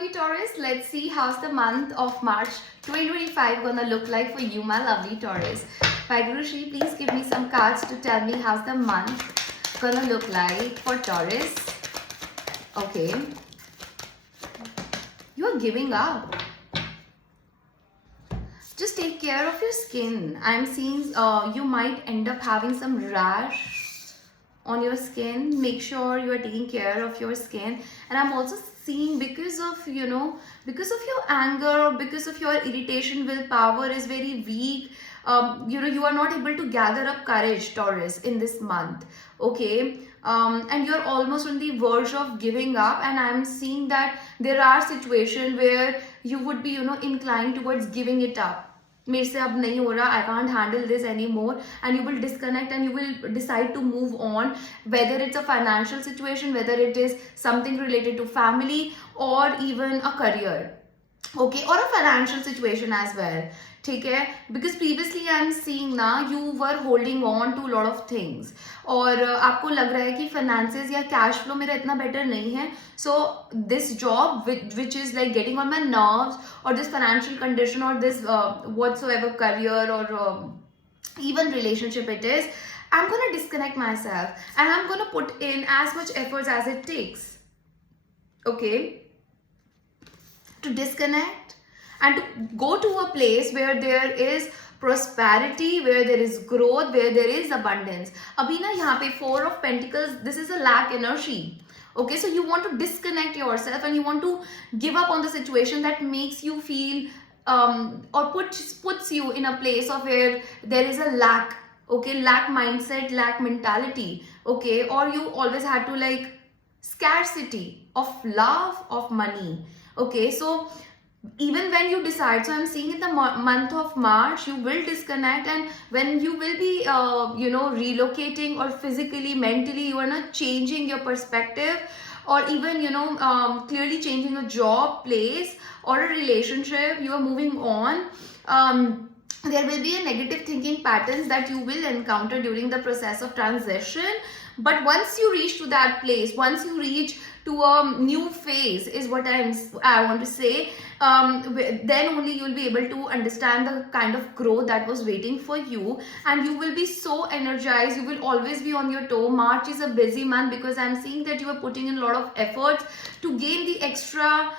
lovely Taurus. Let's see how's the month of March 2025 gonna look like for you, my lovely Taurus. Vaigurushri, please give me some cards to tell me how's the month gonna look like for Taurus. Okay. You're giving up. Just take care of your skin. I'm seeing you might end up having some rash on your skin. Make sure you are taking care of your skin. And I'm also seeing because of your anger or because of your irritation, willpower is very weak. You are not able to gather up courage, Taurus, in this month. Okay. And you're almost on the verge of giving up, and I'm seeing that there are situations where you would be inclined towards giving it up. मेरे से अब नहीं हो रहा, I can't handle this anymore, and you will disconnect and you will decide to move on, whether it's a financial situation, whether it is something related to family or even a career, okay, or a financial situation as well. ठीक है, because previously I am seeing ना you were holding on to a lot of things और आपको लग रहा है कि finances या cash flow मेरा इतना better नहीं है, so this job which is like getting on my nerves, or this financial condition, or this whatsoever career or even relationship it is, I'm gonna disconnect myself and I'm gonna put in as much efforts as it takes, okay, to disconnect and to go to a place where there is prosperity, where there is growth, where there is abundance. Abhi na yahan pe 4 of Pentacles, this is a lack energy. Okay, so you want to disconnect yourself and you want to give up on the situation that makes you feel or puts you in a place of where there is a lack. Okay, lack mindset, lack mentality. Okay, or you always had to like scarcity of love, of money. Okay, so even when you decide, so I'm seeing in the month of March you will disconnect, and when you will be relocating or physically, mentally, you are not changing your perspective, or even clearly changing a job place or a relationship, you are moving on. There will be a negative thinking patterns that you will encounter during the process of transition, but once you reach to that place, once you reach to a new phase, is what I want to say, then only you will be able to understand the kind of growth that was waiting for you, and you will be so energized. You will always be on your toe. March is a busy month because I'm seeing that you are putting in a lot of efforts to gain the extra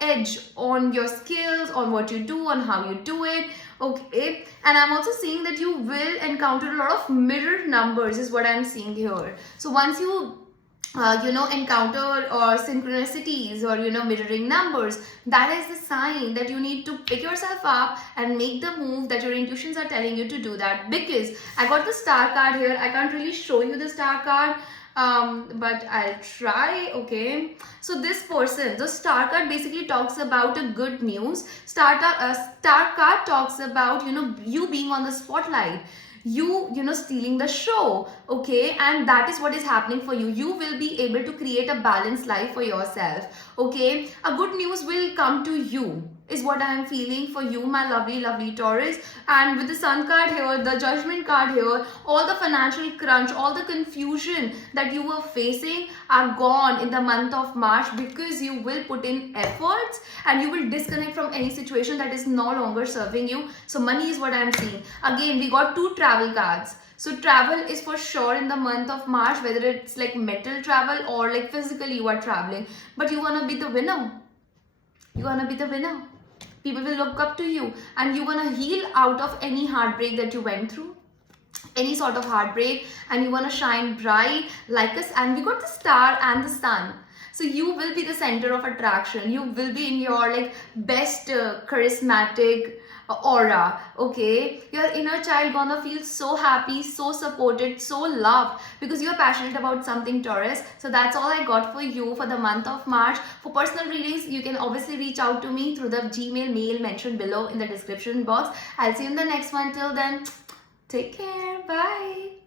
edge on your skills, on what you do, on how you do it. Okay, and I'm also seeing that you will encounter a lot of mirror numbers, is what I'm seeing here. So once you encounter or synchronicities or mirroring numbers, that is the sign that you need to pick yourself up and make the move that your intuitions are telling you to do that. Because I got the star card here, I can't really show you the star card, but I'll try. Okay, so this person, the star card basically talks about a good news. Star card talks about you being on the spotlight, you stealing the show. Okay, and that is what is happening for you. You will be able to create a balanced life for yourself. Okay, a good news will come to you, is what I am feeling for you, my lovely Taurus. And with the Sun card here, the Judgment card here, all the financial crunch, all the confusion that you were facing are gone in the month of March, because you will put in efforts and you will disconnect from any situation that is no longer serving you. So money is what I am seeing. Again, we got 2 travel cards. So travel is for sure in the month of March, whether it's like mental travel or like physically you are traveling, but you want to be the winner. You want to be the winner. People will look up to you, and you're gonna heal out of any heartbreak that you went through, any sort of heartbreak, and you wanna shine bright like us. And we got the star and the sun. So you will be the center of attraction. You will be in your like best charismatic aura. Okay, your inner child gonna feel so happy, so supported, so loved, because you're passionate about something, Taurus. So that's all I got for you for the month of March. For personal readings, you can obviously reach out to me through the Gmail mail mentioned below in the description box. I'll see you in the next one. Till then, take care. Bye.